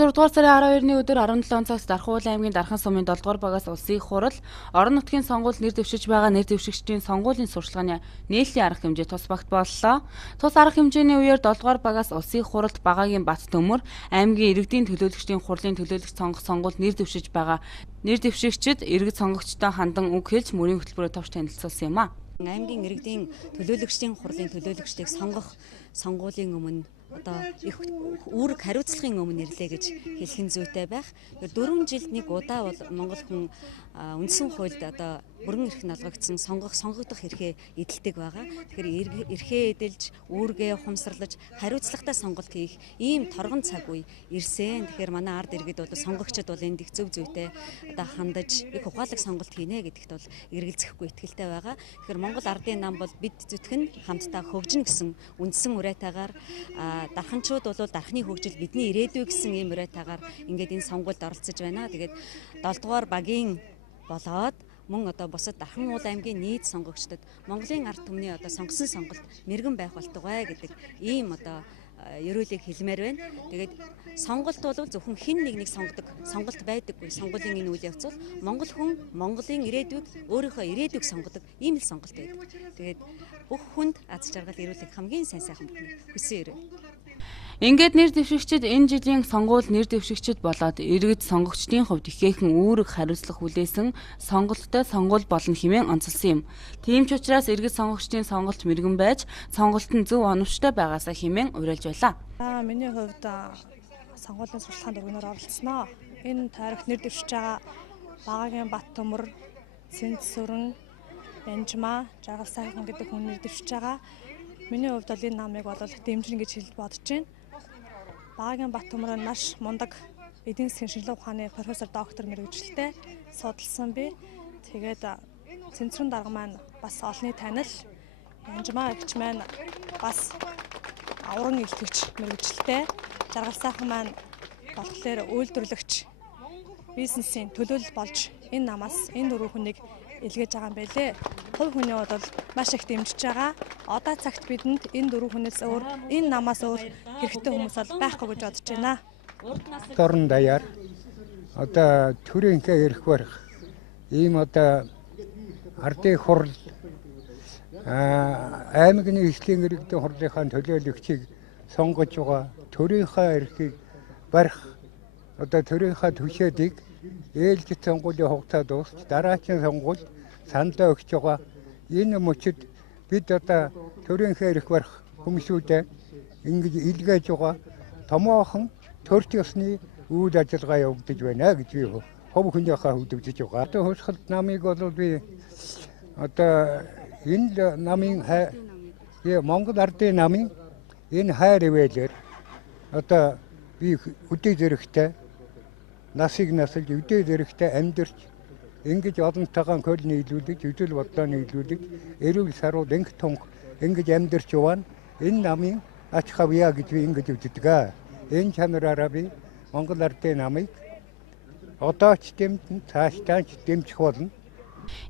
6 дугаар сарын 12-ны өдөр 17 цагт Дархан аймгийн Дархан сумын 7 дугаар багаас улсын их хурал орон нутгийн сонгуульд нэр дэвшиж байгаа нэр дэвшигчдийн сонгуулийн сурчлагын нийтлийн арга хэмжээ тус багт боллоо. Тус арга хэмжээний үеэр 7 дугаар багаас улсын их хуралд багаагийн Бат Төмөр аймгийн иргэдийн төлөөлөгчдийн хурлын төлөөлөгч сонгуульд нэр дэвшиж байгаа нэр дэвшигчид иргэд сонгогчдоо хандан үг хэлж мөрийн хөтөлбөрөөр товч танилцуулсан юм а. Аймгийн иргэдийн төлөөлөгчдийн хурлын төлөөлөгчдийг сонгох сонгуулийн өмнө одоо их үүрэг хариуцлагын өмнө ирлээ гэж хэлэх нь зүйтэй байх. 4 жилд нэг удаа бол Монгол хүн үндсэн хуульд одоо бүрэн эрх налгагдсан сонгогдох эрхээ эдэлдэг байгаа. Тэгэхээр эрхээ эдэлж, үүргээ ухамсарлаж, хариуцлагатай сонголт хийх ийм торгон цаг үе ирсэн. Тэгэхээр манай ард иргэд бол сонгогчид бол энд их зөв зүйтэй одоо хандаж их ухаалаг сонголт хийнэ гэдэгт бол эргэлзэхгүй итгэлтэй байгаа. Тэгэхээр Монгол ардын нам бол бид зүтгэн хамтдаа хөгжинэ гэсэн үндсэн уриатайгаар дарханчууд бол дархны хөгжил бидний ирээдүй гэсэн ийм уриатайгаар ингээд энэ сонгуульд оролцож байна. Тэгээд 7 дугаар багийн болоод мөн одоо бусад Дархан аймгийн нийт сонгогчдод Монголын ард түмний одоо сонгосон сонголт мэрэгэн байх болтугай гэдэг ийм одоо ерөөлийг хэлмээр байна. Тэгээд сонголт бол зөвхөн хэн нэгнийг сонгодог сонголт байдаггүй. Сонгуулийн энэ үйл явц бол Монгол хүн Монголын ирээдүйг өөрийнхөө ирээдүйг сонгодог ийм л сонголт байдаг. Тэгээд бүх хүнд аз жаргал ирүүлэх хамгийн сайн сайхан бүхнийг хүсэн ирээ. Ингээд нэр дэвшигчид энэ жилийн сонгуул нэр дэвшигчид болоод иргэд сонгогчдын хувьд ихээхэн үүрэг хариуцлага хүлээсэн сонголттой сонгуул болно хэмээн онцолсон юм. Тийм ч учраас иргэд сонгогчдын сонголт мэрэгэн байж сонголт нь зөв оновчтой байгаасаа хэмээн уриалж байлаа. Миний хувьд сонгуулийн сурталчилгаанд өргөнөөр оролцсноо. Энэ тойрогт нэр дэвшиж байгаа багаагийн Бат Төмөр, Сэнт Сүрэн, Янжмаа, Жаргал сайхан гэдэг хүн нэр дэвшиж байгаа. Миний хувьд бол энэ намыг бол дэмжинэ гэж хэлж бодож байна. Багаагийн Бат Төмөр нь маш мундаг эдийн засгийн шинжилгээ ухааны профессор доктор мэргэжилтэй судалсан би. Тэгээд Цэнцрэн дарга маань бас олонний танил, Янжмаа эгч маань бас авран илтгэгч мэргэжилтэй, Жаргал сайхан маань болохоор үйлдвэрлэгч бизнесийн төлөөлөл болж энэ намаас энэ дөрвөн хүнийг илгээж байгаа юм байлээ. Хувь хүний бол маш их дэмжиж байгаа. Одоо цагт бидэнд энэ дөрвөн хүнээс өөр, энэ намаас өөр хэрэгтэй хүмүүс бол байхгүй гэж бодож байна. Орон даяар одоо төрийнхээ эрх барих ийм одоо ардын хурал аймгийн эзлийн иргэдийн хурлынхаа төлөөлөгчийг сонгож байгаа төрийнхөө эрхийг барих одоо төрийнхөө түшээдийг ээлжид сонгуулийн хугацаа дуусч дараагийн сонгуульд саналаа өгч байгаа энэ мөчид бид одоо төрийнхөө эрх барих хүмүүсүүдэд ингэж илгээж байгаа томоохон төрч ёсны үйл ажиллагаа явагдаж байна гэж би хувь хүнийхээ хувьд үзэж байгаа. Одоо хурцлт намыг бол би одоо энэ намын Монгол ардын намын энэ хайр ивэлэр одоо би үдээ зэрэгтэй насыг насалж үдээ зэрэгтэй амьдарч ингэж олонтойгоо хөл нийлүүлж, үзэл бодлоо нийлүүлж, эрүүл сарууд инх тунх ингэж амьдарч явна. Энэ намын ач хавьяа гэж би ингэж үздэг. Энэ чанараараа би Монгол ардын намыг одоо ч дэмжин цаашдаа ч дэмжих болно.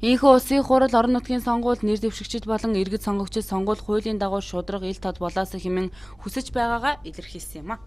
Ийхүү улсын хурал орон нутгийн сонгуульд нэр дэвшигчид болон иргэд сонгогчид сонгуул хуулийн дагуу шударга ил тод болоосоо хэмээн хүсэж байгаагаа илэрхийлсэн юм а.